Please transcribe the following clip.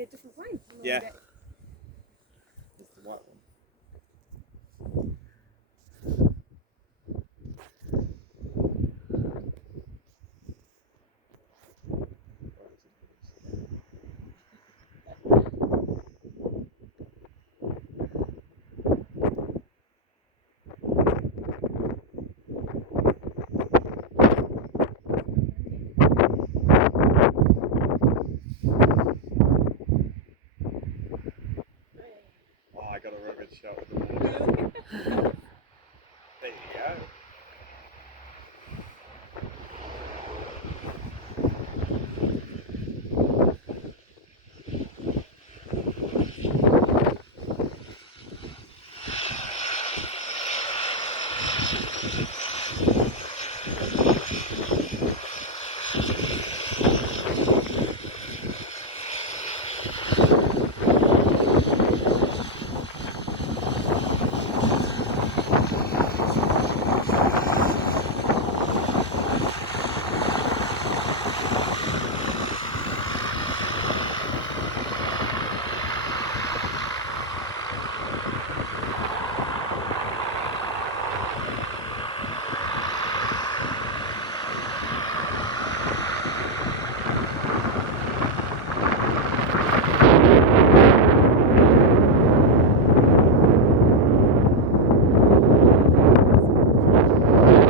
a different wine. Yeah. It's the white one. Oh, I got a real good shot. There you go.